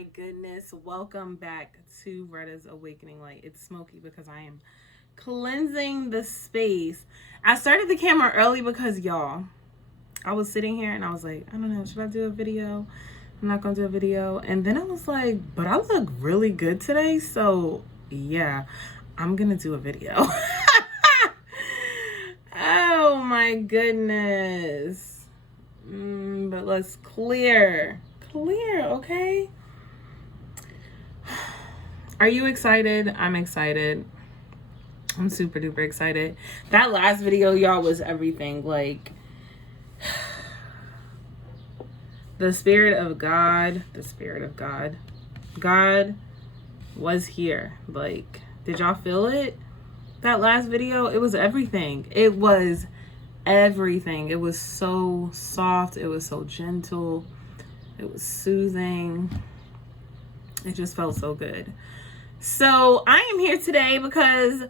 my goodness, welcome back to Retta's Awakening Light. It's smoky because I am cleansing the space. I started the camera early because y'all, I was sitting here and I was like, I don't know, should I do a video? I'm not gonna do a video. And then I was like, but I look really good today, so yeah, I'm gonna do a video. Oh my goodness. But let's clear, okay? Are you excited? I'm excited. I'm super duper excited. That last video, y'all, was everything. Like, the Spirit of God was here. Like, did y'all feel it? That last video, it was everything. It was everything. It was so soft. It was so gentle. It was soothing. It just felt so good. So I am here today because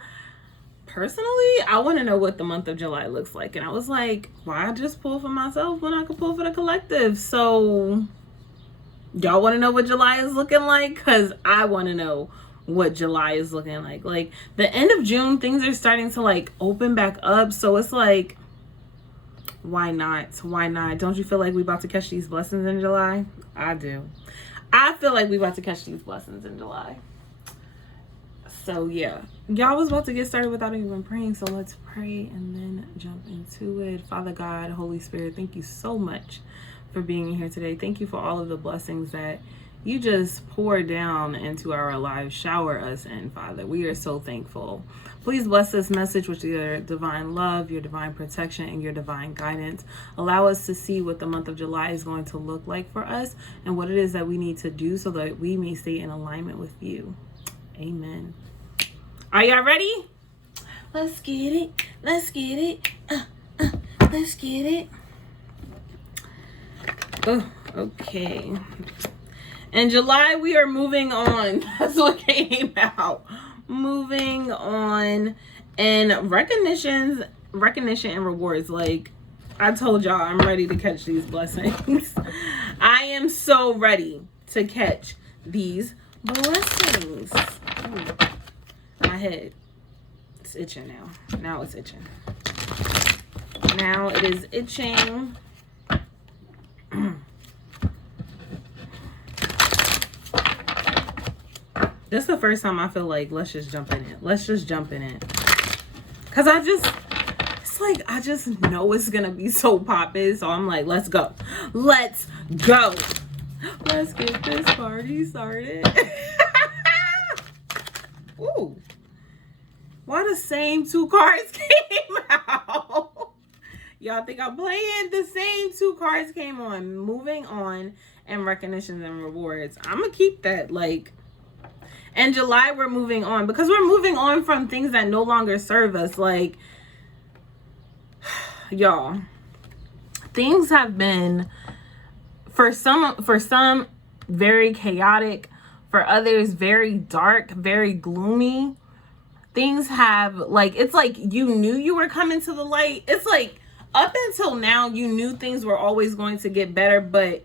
personally, I want to know what the month of July looks like. And I was like, why just pull for myself when I could pull for the collective? So y'all want to know what July is looking like? Because I want to know what July is looking like. Like, the end of June, things are starting to like open back up. So it's like, why not? Don't you feel like we about to catch these blessings in July? I do. I feel like we about to catch these blessings in July. So yeah, y'all was about to get started without even praying, so let's pray and then jump into it. Father God, Holy Spirit, thank you so much for being here today. Thank you for all of the blessings that you just pour down into our lives, shower us in, Father. We are so thankful. Please bless this message with your divine love, your divine protection, and your divine guidance. Allow us to see what the month of July is going to look like for us and what it is that we need to do so that we may stay in alignment with you. Amen. Are y'all ready? Let's get it. Let's get it. Let's get it. Oh, okay. In July, we are moving on. That's what came out. Moving on. And recognition and rewards. Like, I told y'all, I'm ready to catch these blessings. I am so ready to catch these blessings. Ooh. My head, it's itching now. Now it's itching. Now it is itching. This is the first time I feel like let's just jump in it. Let's just jump in it. Cause I just know it's gonna be so poppin'. So I'm like, let's go. Let's go. Let's get this party started. Ooh. Why the same two cards came out? Y'all think I'm playing? The same two cards came on. Moving on and recognitions and rewards. I'm gonna keep that. Like, in July, we're moving on because we're moving on from things that no longer serve us. Like, y'all, things have been for some very chaotic, for others very dark, very gloomy. Things have, like, it's like you knew you were coming to the light. It's like up until now you knew things were always going to get better, but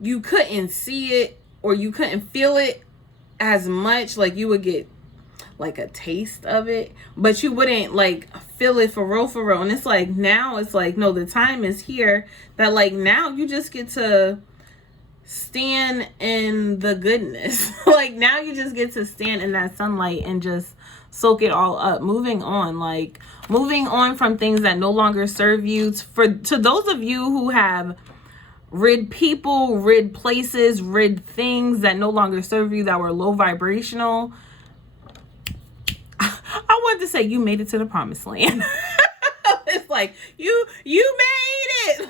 you couldn't see it or you couldn't feel it as much. Like, you would get like a taste of it, but you wouldn't like feel it for real. And it's like now it's like, no, the time is here that like now you just get to stand in the goodness. Like, now you just get to stand in that sunlight and just soak it all up. Moving on from things that no longer serve you. To those of you who have rid people, rid places, rid things that no longer serve you, that were low vibrational, I wanted to say you made it to the promised land. It's like you made it.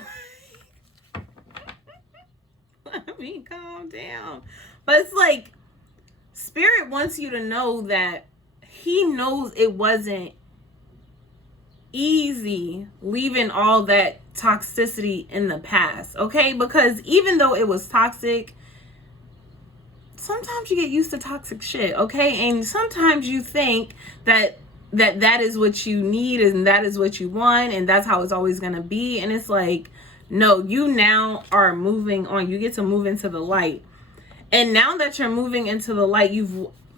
Let me calm down. But it's like Spirit wants you to know that he knows it wasn't easy leaving all that toxicity in the past, okay? Because even though it was toxic, sometimes you get used to toxic shit, okay? And sometimes you think that is what you need and that is what you want and that's how it's always gonna be. And it's like, no, you now are moving on. You get to move into the light. And now that you're moving into the light,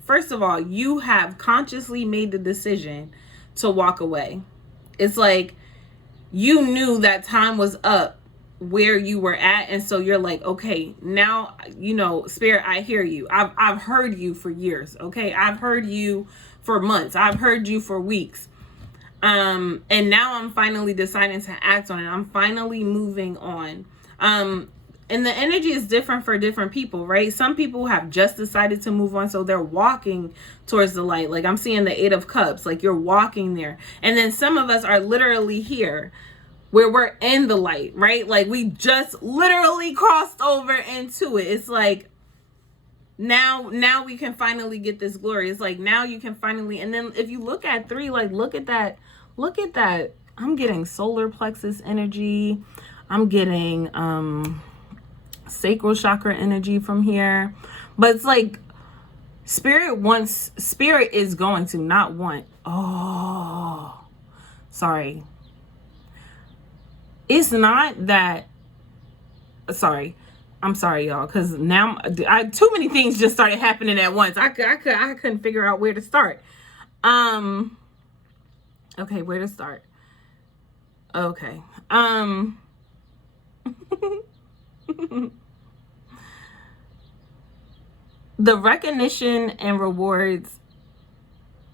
first of all, you have consciously made the decision to walk away. It's like you knew that time was up where you were at, and so you're like, okay, now, you know, Spirit, I hear you. I've heard you for years, okay? I've heard you for months. I've heard you for weeks. And now I'm finally deciding to act on it. I'm finally moving on. And the energy is different for different people, right? Some people have just decided to move on, so they're walking towards the light. Like I'm seeing the 8 of Cups, like you're walking there. And then some of us are literally here where we're in the light, right? Like we just literally crossed over into it. It's like now we can finally get this glory. It's like now you can finally, and then if you look at 3, like look at that. I'm getting solar plexus energy. I'm getting sacral chakra energy from here. But it's like spirit is going to not want. Oh, sorry. It's not that, sorry. I'm sorry, y'all, because now too many things just started happening at once. I couldn't figure out where to start. Okay, where to start? Okay. The recognition and rewards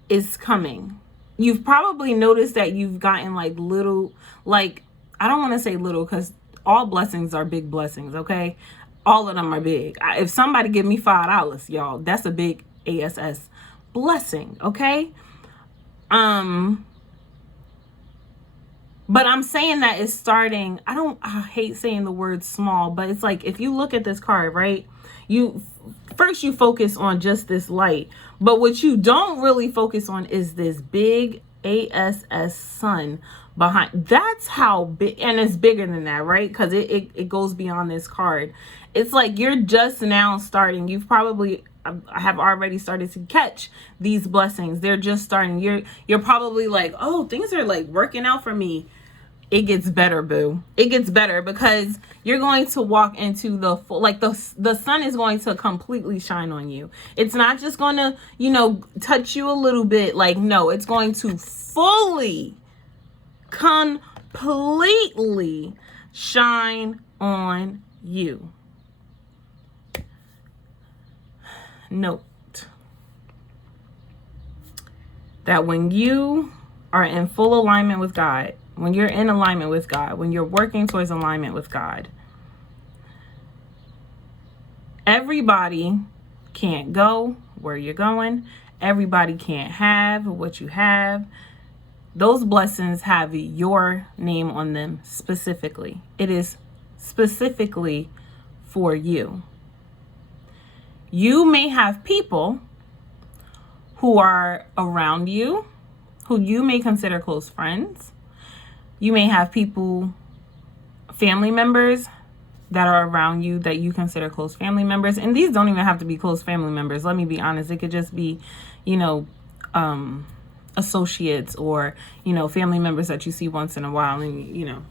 is coming. You've probably noticed that you've gotten like little, like, I don't want to say little because all blessings are big blessings, okay? All of them are big. If somebody give me $5, y'all, that's a big ASS blessing, okay? But I'm saying that it's starting, I hate saying the word small, but it's like, if you look at this card, right? First you focus on just this light, but what you don't really focus on is this big ASS sun behind. That's how big, and it's bigger than that, right? Because it goes beyond this card. It's like you're just now starting. You've probably have already started to catch these blessings. They're just starting. You're probably like, oh, things are like working out for me. It gets better, boo. It gets better because you're going to walk into the full, like the sun is going to completely shine on you. It's not just going to, you know, touch you a little bit. Like, no, it's going to fully, completely shine on you. Note that when you are in full alignment with God, when you're in alignment with God, when you're working towards alignment with God, everybody can't go where you're going. Everybody can't have what you have. Those blessings have your name on them specifically. It is specifically for you. You may have people who are around you, who you may consider close friends. You may have people, family members that are around you that you consider close family members. And these don't even have to be close family members. Let me be honest. It could just be, you know, associates or, you know, family members that you see once in a while. And, you know,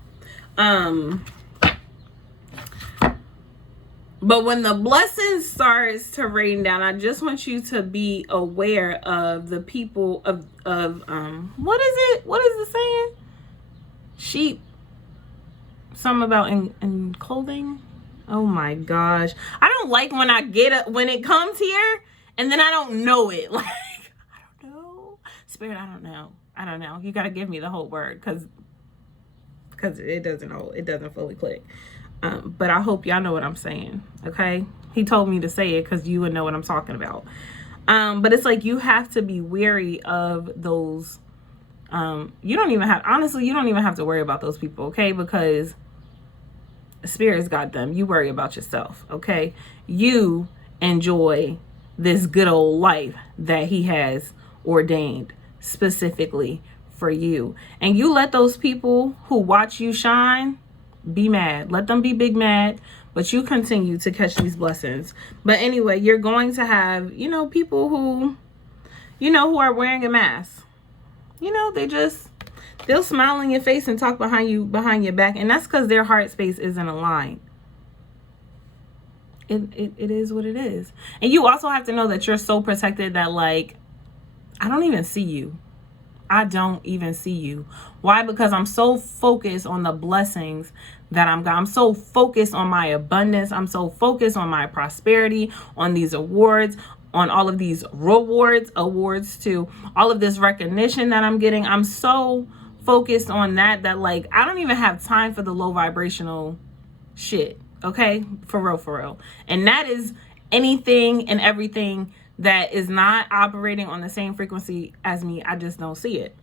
but when the blessings starts to rain down, I just want you to be aware of the people of what is it? What is the saying? Sheep, something about in clothing. Oh my gosh, I don't like when I when it comes here and then I don't know it. Like, I don't know, Spirit, I don't know. You got to give me the whole word because it doesn't fully click. But I hope y'all know what I'm saying. Okay, he told me to say it because you would know what I'm talking about. But it's like you have to be wary of those. You don't even have to worry about those people, okay? Because Spirit's got them. You worry about yourself, okay? You enjoy this good old life that he has ordained specifically for you. And you let those people who watch you shine be mad. Let them be big mad, but you continue to catch these blessings. But anyway, you're going to have, you know, people who, you know, who are wearing a mask. You know, they'll smile in your face and talk behind your back. And that's because their heart space isn't aligned. It is what it is. And you also have to know that you're so protected that, like, I don't even see you. I don't even see you. Why? Because I'm so focused on the blessings that I'm so focused on my abundance. I'm so focused on my prosperity, on these awards, on all of these awards too, all of this recognition that I'm getting. I'm so focused on that like I don't even have time for the low vibrational shit. Okay, for real. And that is anything and everything that is not operating on the same frequency as me. I just don't see it.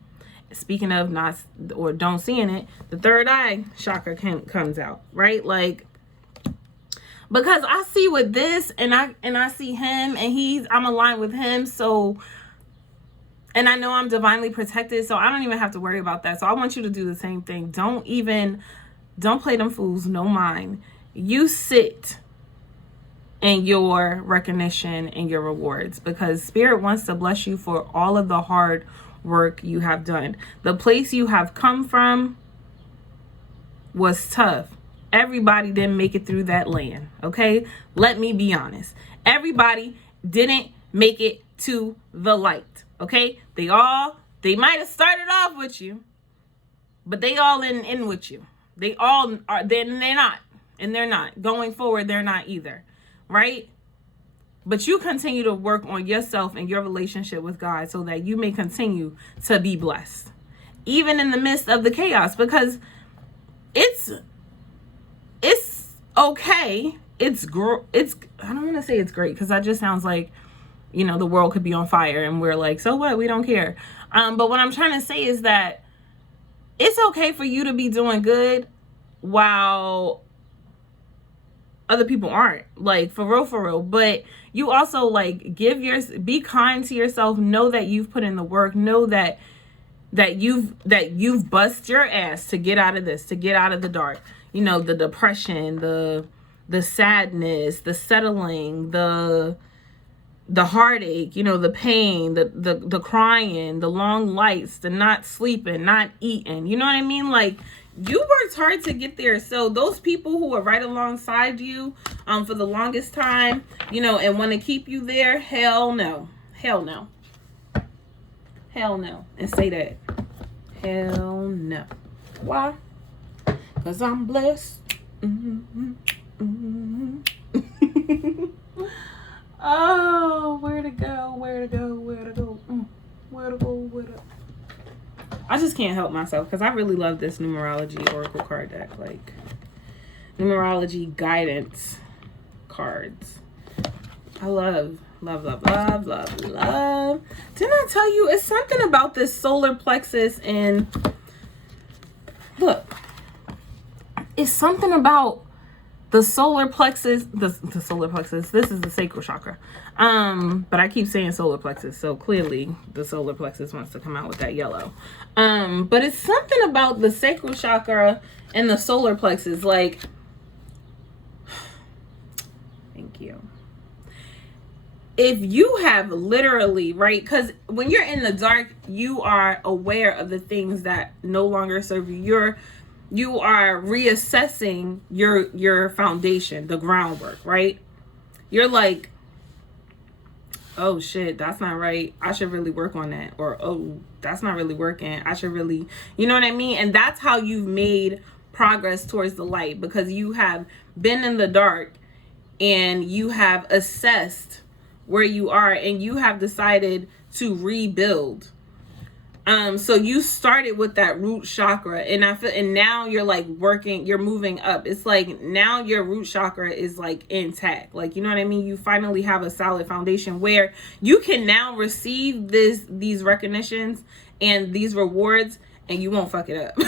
Speaking of not or don't seeing it, the third eye chakra comes out, right? Like, because I see with this and I see him and I'm aligned with him, so, and I know I'm divinely protected, so I don't even have to worry about that. So I want you to do the same thing. Don't play them fools, no mind. You sit in your recognition and your rewards, because Spirit wants to bless you for all of the hard work you have done. The place you have come from was tough. Everybody didn't make it through that land, okay? Let me be honest. Everybody didn't make it to the light, okay? They might have started off with you, but they all in with you. They all are, they're not. And they're not. Going forward, they're not either. Right? But you continue to work on yourself and your relationship with God so that you may continue to be blessed. Even in the midst of the chaos. Because it's okay. I don't want to say it's great, because that just sounds like, you know, the world could be on fire and we're like, so what? We don't care. But what I'm trying to say is that it's okay for you to be doing good while other people aren't, like, for real. But you also, like, be kind to yourself. Know that you've put in the work. Know that you've bust your ass to get out of this, to get out of the dark. You know, the depression, the sadness, the settling, the heartache, you know, the pain, the crying, the long lights, the not sleeping, not eating. You know what I mean? Like, you worked hard to get there. So those people who are right alongside you for the longest time, you know, and want to keep you there, hell no. And say that. Hell no. Why? Because I'm blessed. Oh, where to go? I just can't help myself, because I really love this numerology oracle card deck. Like, numerology guidance cards. I love. Didn't I tell you, it's something about this solar plexus, and look, it's something about the solar plexus, the solar plexus. This is the sacral chakra. But I keep saying solar plexus, so clearly the solar plexus wants to come out with that yellow. But it's something about the sacral chakra and the solar plexus. Like, thank you. If you have literally, right? Because when you're in the dark, you are aware of the things that no longer serve you. You are reassessing your foundation, the groundwork, right? You're like, oh shit, that's not right. I should really work on that. Or, oh, that's not really working. I should really, you know what I mean? And that's how you've made progress towards the light, because you have been in the dark and you have assessed where you are and you have decided to rebuild. So you started with that root chakra, and now you're like you're moving up. It's like now your root chakra is like intact. Like, you know what I mean? You finally have a solid foundation where you can now receive these recognitions and these rewards, and you won't fuck it up.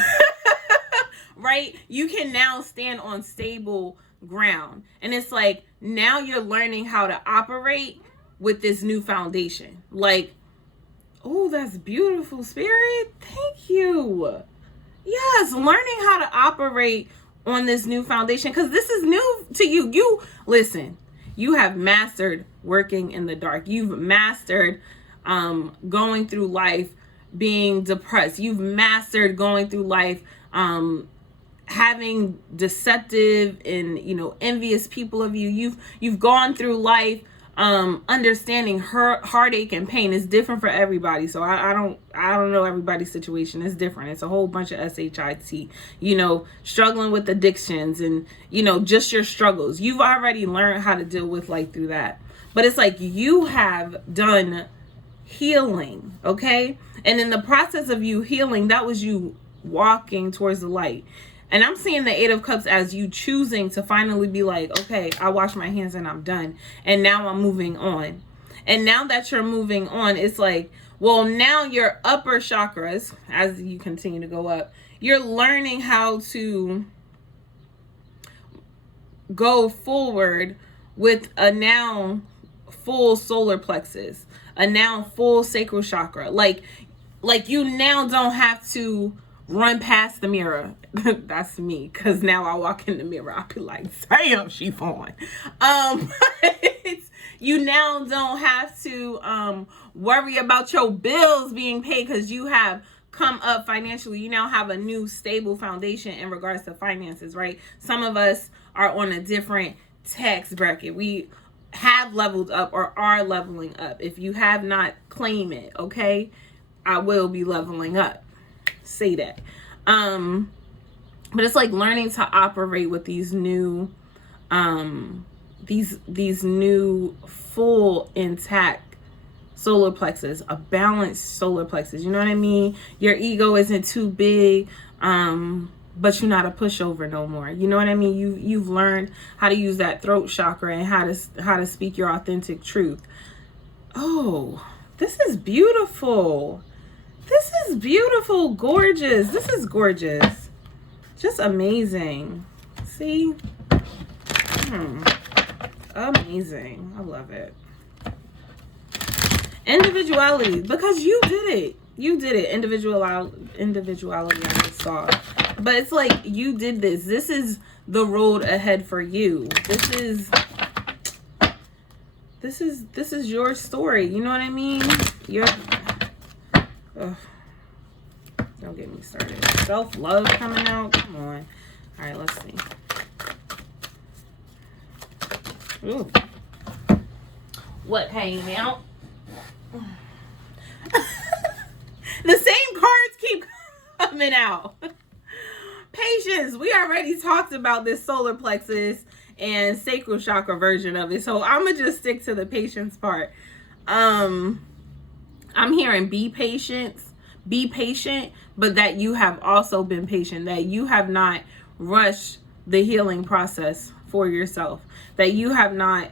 Right? You can now stand on stable ground. And it's like, now you're learning how to operate with this new foundation. Like, oh, that's beautiful, Spirit. Thank you. Yes, learning how to operate on this new foundation, because this is new to you. You have mastered working in the dark. You've mastered going through life being depressed. You've mastered going through life having deceptive and, you know, envious people of you. You've gone through life understanding her heartache and pain is different for everybody. So I don't know everybody's situation. It's different. It's a whole bunch of SHIT, you know, struggling with addictions and, you know, just your struggles. You've already learned how to deal with life through that. But it's like you have done healing, okay? And in the process of you healing, that was you walking towards the light. And I'm seeing the Eight of Cups as you choosing to finally be like, okay, I wash my hands and I'm done. And now I'm moving on. And now that you're moving on, it's like, well, now your upper chakras, as you continue to go up, you're learning how to go forward with a now full solar plexus, a now full sacral chakra. Like you now don't have to run past the mirror. That's me, because now I walk in the mirror, I'll be like, damn, she fine. You now don't have to worry about your bills being paid, because you have come up financially. You now have a new stable foundation in regards to finances, right? Some of us are on a different tax bracket. We have leveled up or are leveling up. If you have not, claim it, okay? I will be leveling up. Say that. But it's like learning to operate with these new these new full intact solar plexus, a balanced solar plexus. You know what I mean? Your ego isn't too big, but you're not a pushover no more. You know what I mean? You've learned how to use that throat chakra and how to speak your authentic truth. Oh, this is beautiful. This is beautiful, gorgeous. This is gorgeous. Just amazing. See? Amazing. I love it. Individuality, because you did it. You did it. Individuality, I just saw. But it's like you did this. This is the road ahead for you. This is your story. You know what I mean? Don't get me started. Self-love coming out. Come on. All right, let's see. Ooh. What came out? The same cards keep coming out. Patience. We already talked about this solar plexus and sacral chakra version of it. So I'm going to just stick to the patience part. I'm hearing be patient, but that you have also been patient, that you have not rushed the healing process for yourself, that you have not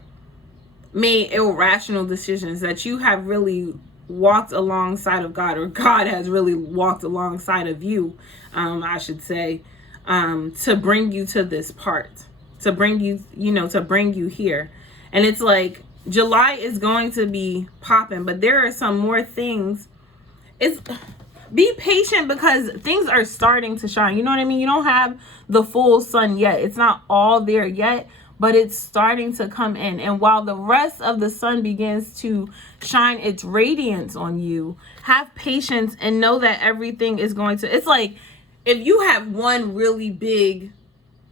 made irrational decisions, that you have really walked alongside of God, or God has really walked alongside of you, I should say, to bring you to this part, to bring you, to bring you here. And it's like, July is going to be popping, but there are some more things. Be patient, because things are starting to shine. You know what I mean? You don't have the full sun yet. It's not all there yet, but it's starting to come in. And while the rest of the sun begins to shine its radiance on you, have patience and know that everything is going to, it's like, if you have one really big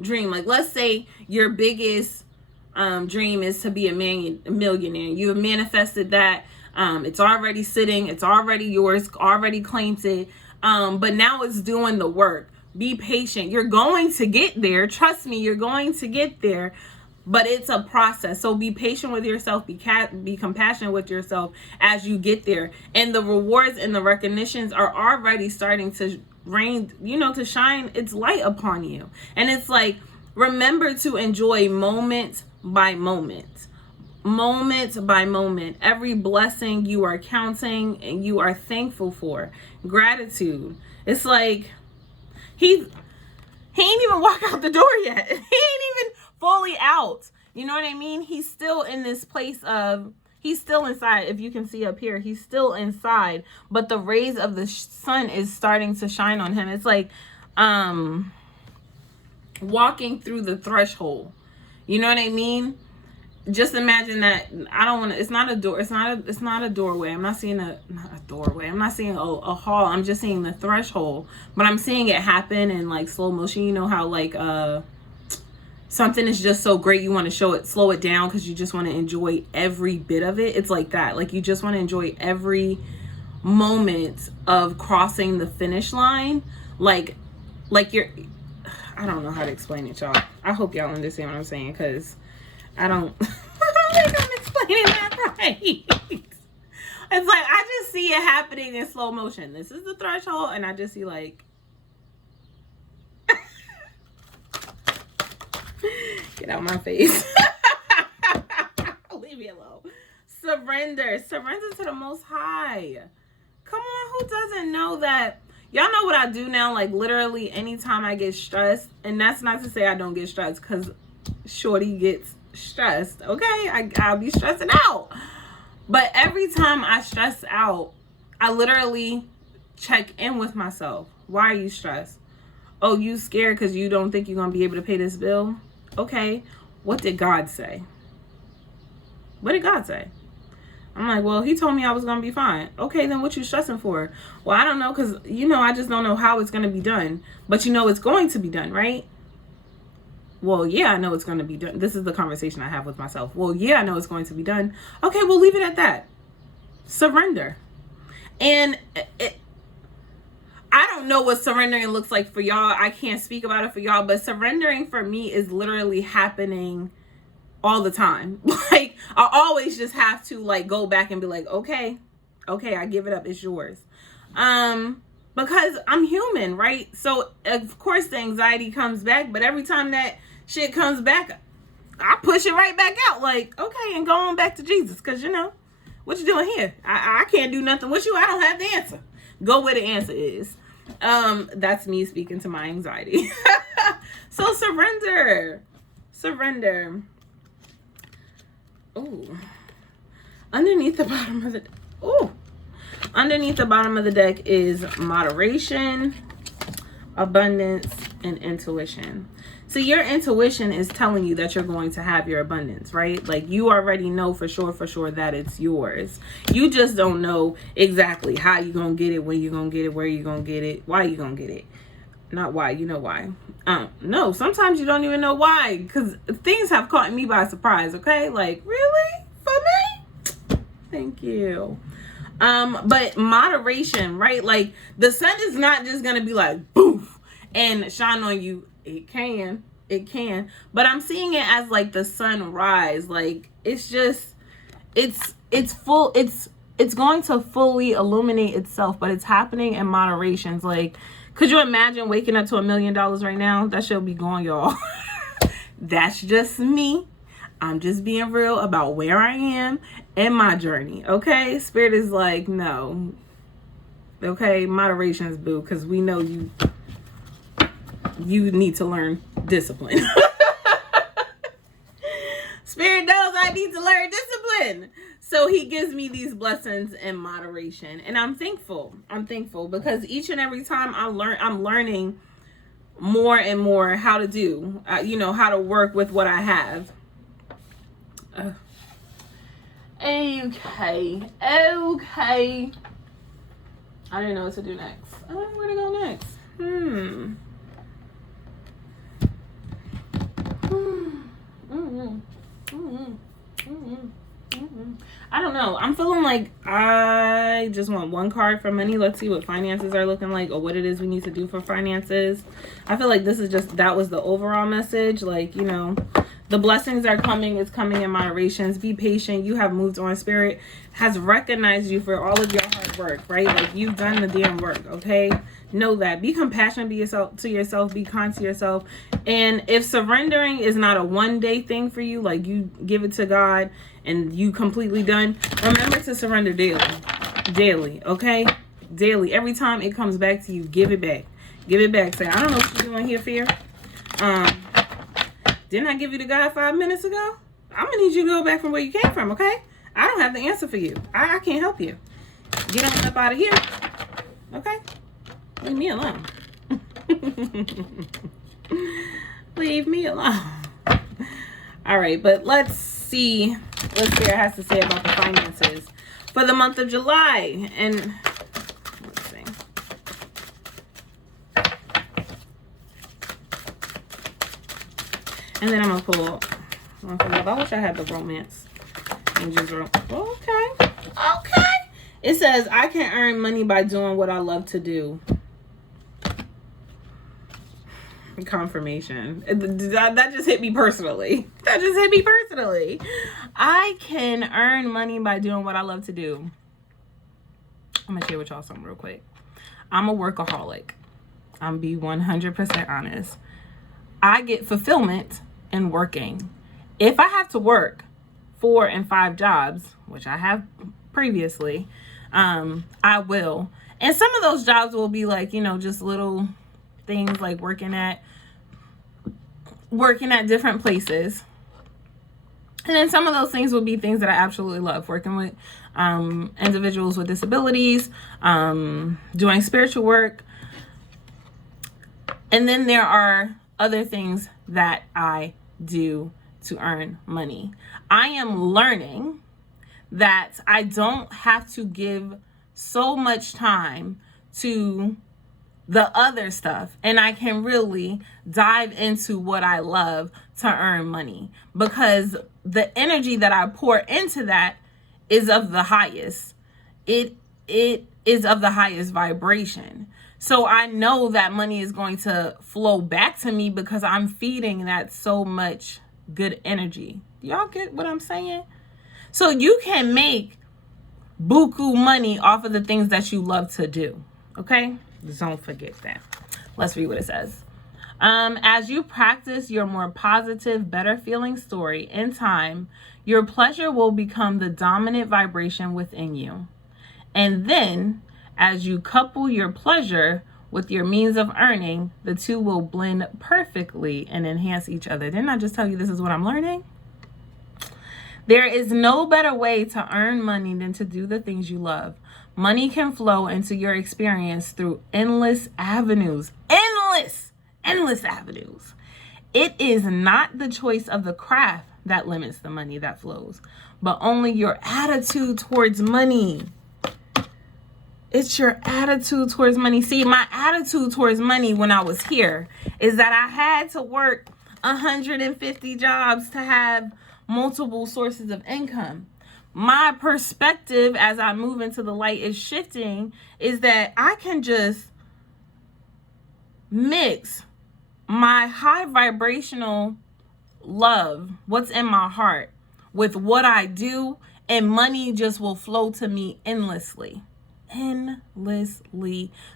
dream, like let's say your biggest dream is to be a millionaire. You have manifested that. It's already sitting. It's already yours. Already claimed it. But now it's doing the work. Be patient. You're going to get there. Trust me, you're going to get there. But it's a process. So be patient with yourself. Be compassionate with yourself as you get there. And the rewards and the recognitions are already starting to rain, to shine its light upon you. And it's like, remember to enjoy moment by moment. Moment by moment. Every blessing you are counting and you are thankful for. Gratitude. It's like, he ain't even walk out the door yet. He ain't even fully out. You know what I mean? He's still in this place of, he's still inside. If you can see up here, he's still inside, but the rays of the sun is starting to shine on him. It's like walking through the threshold. You know what I mean? just imagine that. I don't want to, it's not a door, it's not a doorway. I'm not seeing not a doorway, I'm not seeing a hall, I'm just seeing the threshold, but I'm seeing it happen in like slow motion. You know how like something is just so great you want to slow it down because you just want to enjoy every bit of it. It's like that. Like you just want to enjoy every moment of crossing the finish line. Like you're, I don't know how to explain it, y'all. I hope y'all understand what I'm saying, because I don't think I'm explaining that right. It's like I just see it happening in slow motion. This is the threshold, and I just see like get out my face. Leave me alone. Surrender to the Most High. Come on, who doesn't know that? Y'all know what I do now, like literally anytime I get stressed, and that's not to say I don't get stressed, because shorty gets stressed, okay? I'll be stressing out. But every time I stress out, I literally check in with myself. Why are you stressed? Oh, you scared because you don't think you're going to be able to pay this bill? Okay, what did God say? What did God say? I'm like, well, he told me I was going to be fine. Okay, then what you stressing for? Well, I don't know, because, I just don't know how it's going to be done. But it's going to be done, right? Well, yeah, I know it's going to be done. This is the conversation I have with myself. Well, yeah, I know it's going to be done. Okay, we'll leave it at that. Surrender. And I don't know what surrendering looks like for y'all. I can't speak about it for y'all, but surrendering for me is literally happening all the time. Like, I always just have to like go back and be like, okay, I give it up. It's yours. Because I'm human, right? So of course the anxiety comes back, but every time that shit comes back, I push it right back out. Like, okay, and go on back to Jesus. Because what you doing here? I can't do nothing with you. I don't have the answer. Go where the answer is. That's me speaking to my anxiety. So surrender. Ooh. Underneath the bottom of the deck is moderation, abundance, and intuition. So your intuition is telling you that you're going to have your abundance, right? Like you already know for sure that it's yours. You just don't know exactly how you're going to get it, when you're going to get it, where you're going to get it, why you're going to get it. Not why, you know why. No, sometimes you don't even know why, because things have caught me by surprise, okay? Like, really? For me? Thank you. But moderation, right? Like the sun is not just going to be like, boof, and shine on you. It can, but I'm seeing it as like the sunrise. Like it's going to fully illuminate itself, but it's happening in moderations. Like, could you imagine waking up to $1 million right now? That shit be gone, y'all. That's just me. I'm just being real about where I am in my journey. Okay. Spirit is like, no. Okay. Moderation is boo. Cause we know you need to learn discipline. Spirit knows I need to learn discipline. So he gives me these blessings in moderation. And I'm thankful. Because each and every time I'm learning more and more how to do, how to work with what I have. Okay. I didn't know what to do next. I don't know where to go next. I don't know. I'm feeling like I just want one card for money. Let's see what finances are looking like, or what it is we need to do for finances. I feel like that was the overall message. Like, the blessings are coming. It's coming in moderations. Be patient. You have moved on. Spirit has recognized you for all of your hard work, right? Like you've done the damn work, okay? Know that. Be compassionate to yourself. Be kind to yourself. And if surrendering is not a one-day thing for you, like you give it to God and you completely done, remember to surrender daily, okay? Daily. Every time it comes back to you, give it back. Say, I don't know what you're doing here, fear. Didn't I give you to God 5 minutes ago? I'm gonna need you to go back from where you came from, okay? I don't have the answer for you. I can't help you. Get on up out of here, okay? Leave me alone. Leave me alone. All right, but let's see what Spirit has to say about the finances for the month of July. And let's see. And then I'm gonna pull one from the, I wish I had the romance angels. Okay. Okay. It says, I can earn money by doing what I love to do. Confirmation. That just hit me personally. That just hit me personally. I can earn money by doing what I love to do. I'm gonna share with y'all something real quick. I'm a workaholic. I'm be 100% honest. I get fulfillment in working. If I have to work 4 and 5 jobs, which I have previously, I will. And some of those jobs will be like, you know, just little things like working at different places. And then some of those things will be things that I absolutely love, working with individuals with disabilities, doing spiritual work. And then there are other things that I do to earn money. I am learning that I don't have to give so much time to the other stuff, and I can really dive into what I love to earn money, because the energy that I pour into that is of the highest. It is of the highest vibration. So I know that money is going to flow back to me because I'm feeding that so much good energy. Y'all get what I'm saying? So you can make buku money off of the things that you love to do. Okay? Don't forget that. Let's read what it says. As you practice your more positive, better feeling story in time, your pleasure will become the dominant vibration within you. And then, as you couple your pleasure with your means of earning, the two will blend perfectly and enhance each other. Didn't I just tell you this is what I'm learning? There is no better way to earn money than to do the things you love. Money can flow into your experience through endless avenues. Endless avenues. It is not the choice of the craft that limits the money that flows, but only your attitude towards money. It's your attitude towards money. See, my attitude towards money when I was here is that I had to work 150 jobs to have multiple sources of income. My perspective as I move into the light is shifting, is that I can just mix my high vibrational love, what's in my heart, with what I do, and money just will flow to me endlessly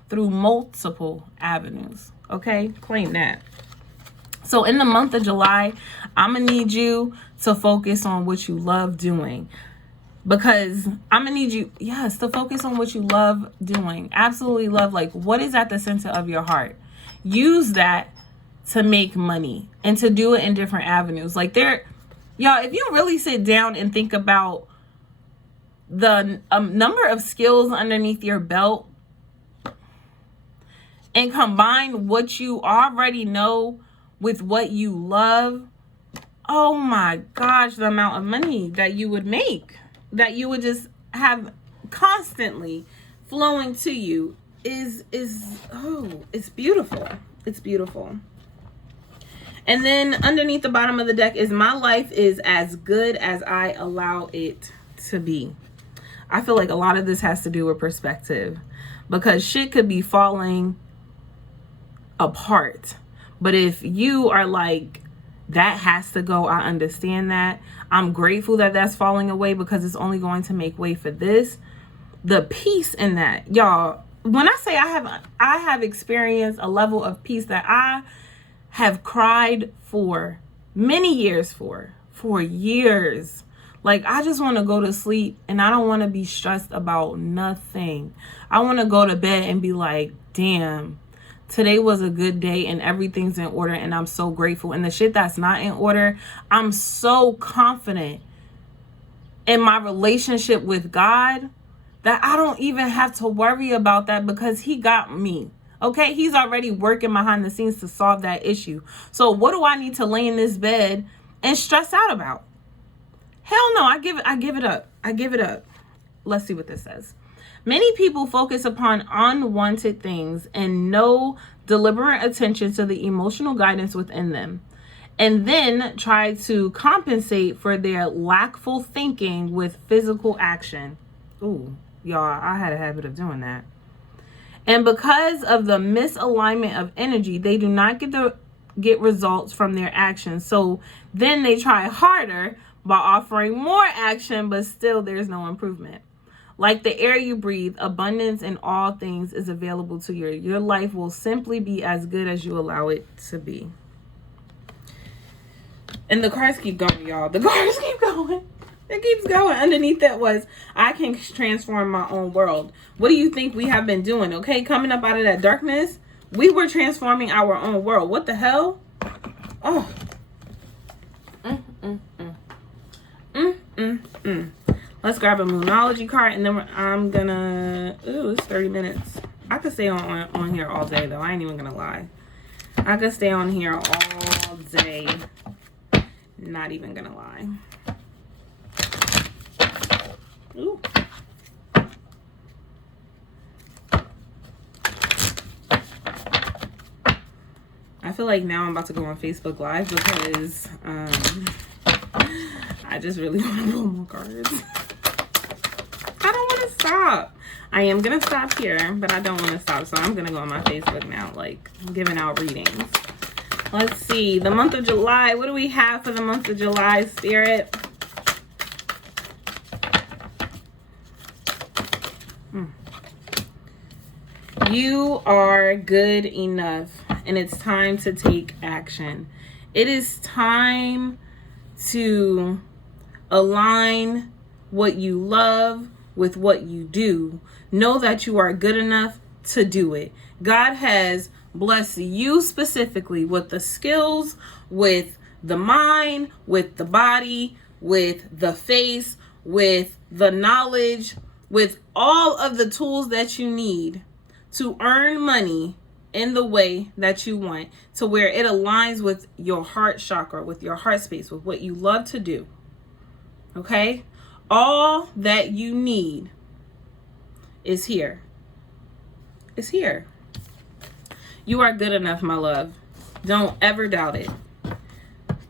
through multiple avenues. Okay, claim that. So in the month of July, I'm gonna need you to focus on what you love doing, because I'm gonna need you, yes, to focus on what you love doing. Absolutely love, like what is at the center of your heart. Use that to make money and to do it in different avenues. Like y'all, if you really sit down and think about the number of skills underneath your belt and combine what you already know with what you love, oh my gosh, the amount of money that you would make, that you would just have constantly flowing to you is it's beautiful. It's beautiful. And then underneath the bottom of the deck is, my life is as good as I allow it to be. I feel like a lot of this has to do with perspective, because shit could be falling apart. But if you are like, that has to go, I understand that. I'm grateful that that's falling away, because it's only going to make way for this. The peace in that, y'all, when I say I have experienced a level of peace that I have cried for many years for years. Like, I just want to go to sleep and I don't want to be stressed about nothing. I want to go to bed and be like, damn, today was a good day and everything's in order and I'm so grateful. And the shit that's not in order, I'm so confident in my relationship with God that I don't even have to worry about that, because he got me. Okay, he's already working behind the scenes to solve that issue. So what do I need to lay in this bed and stress out about? Hell no, I give it up. I give it up. Let's see what this says. Many people focus upon unwanted things and no deliberate attention to the emotional guidance within them, and then try to compensate for their lackful thinking with physical action. Ooh, y'all, I had a habit of doing that. And because of the misalignment of energy, they do not get results from their actions. So then they try harder by offering more action, but still there's no improvement. Like the air you breathe, abundance in all things is available to you. Your life will simply be as good as you allow it to be. And the cards keep going, y'all. The cards keep going. It keeps going. Underneath that was, I can transform my own world. What do you think we have been doing? Okay, coming up out of that darkness, we were transforming our own world. What the hell? Oh. Let's grab a Moonology card, and then I'm gonna... Ooh, it's 30 minutes. I could stay on here all day, though. I ain't even gonna lie. I could stay on here all day. Not even gonna lie. Ooh. I feel like now I'm about to go on Facebook Live because I just really want to pull more cards. I don't want to stop. I am going to stop here, but I don't want to stop. So I'm going to go on my Facebook now, like giving out readings. Let's see. The month of July. What do we have for the month of July, Spirit? You are good enough, and it's time to take action. It is time to align what you love with what you do. Know that you are good enough to do it. God has blessed you specifically with the skills, with the mind, with the body, with the face, with the knowledge, with all of the tools that you need to earn money in the way that you want, to where it aligns with your heart chakra, with your heart space, with what you love to do. Okay? All that you need is here. It's here. You are good enough, my love. Don't ever doubt it.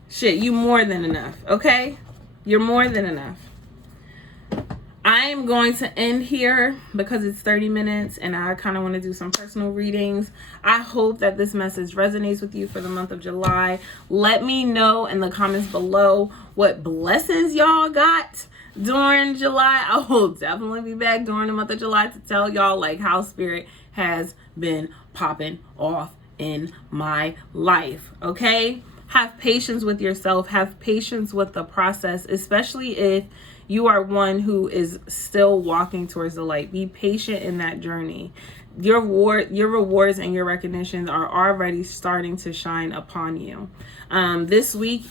Shit, you more than enough, okay? You're more than enough. I am going to end here because it's 30 minutes and I kind of want to do some personal readings. I hope that this message resonates with you for the month of July. Let me know in the comments below what blessings y'all got during July. I will definitely be back during the month of July to tell y'all like how Spirit has been popping off in my life. Okay? Have patience with yourself. Have patience with the process, especially if you are one who is still walking towards the light. Be patient in that journey. Your rewards and your recognitions are already starting to shine upon you. This week,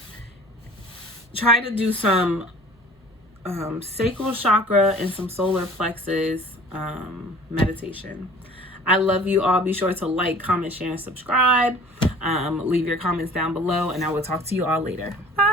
try to do some sacral chakra and some solar plexus meditation. I love you all. Be sure to like, comment, share, and subscribe. Leave your comments down below, and I will talk to you all later. Bye.